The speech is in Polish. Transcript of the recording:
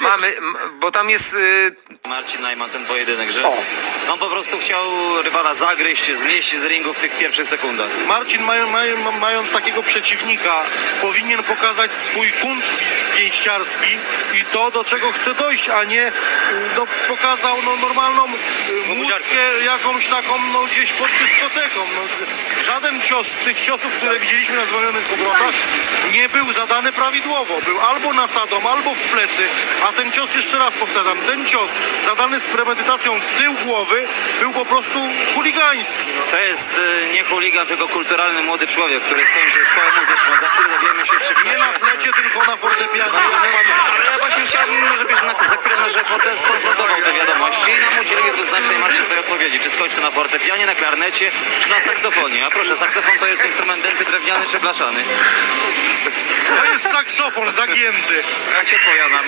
Mamy, m, bo tam jest... y, Marcin Najman ten pojedynek, że O. on po prostu chciał rywala zagryźć, zmieść z ringu w tych pierwszych sekundach. Marcin, maj, maj, mając takiego przeciwnika, powinien pokazać swój kunsztwizm pięściarski i to, do czego chce dojść, a nie y, no, pokazał no, normalną y, muckę jakąś taką no, gdzieś pod dyskoteką. No, żaden cios z tych ciosów, które widzieliśmy na zwolnionych obrotach, nie był zadany prawidłowo. Był albo nasadą, albo w plecy, a ten cios, jeszcze raz powtarzam, ten cios zadany z premedytacją w tył głowy był po prostu chuligański. To jest e, nie chuligan, tylko kulturalny młody człowiek, który skończył szkołę muzyczną. Za chwilę dowiemy się, na, za chwilę na Rzechotę skonfrontował te wiadomości i nam udzielił jednoznacznej Marcin tej odpowiedzi. Czy skończył na fortepianie, na klarnecie, czy na saksofonie? A proszę, saksofon to jest instrument denty drewniany czy blaszany? To jest saksofon zagięty. Jak się odpowiada?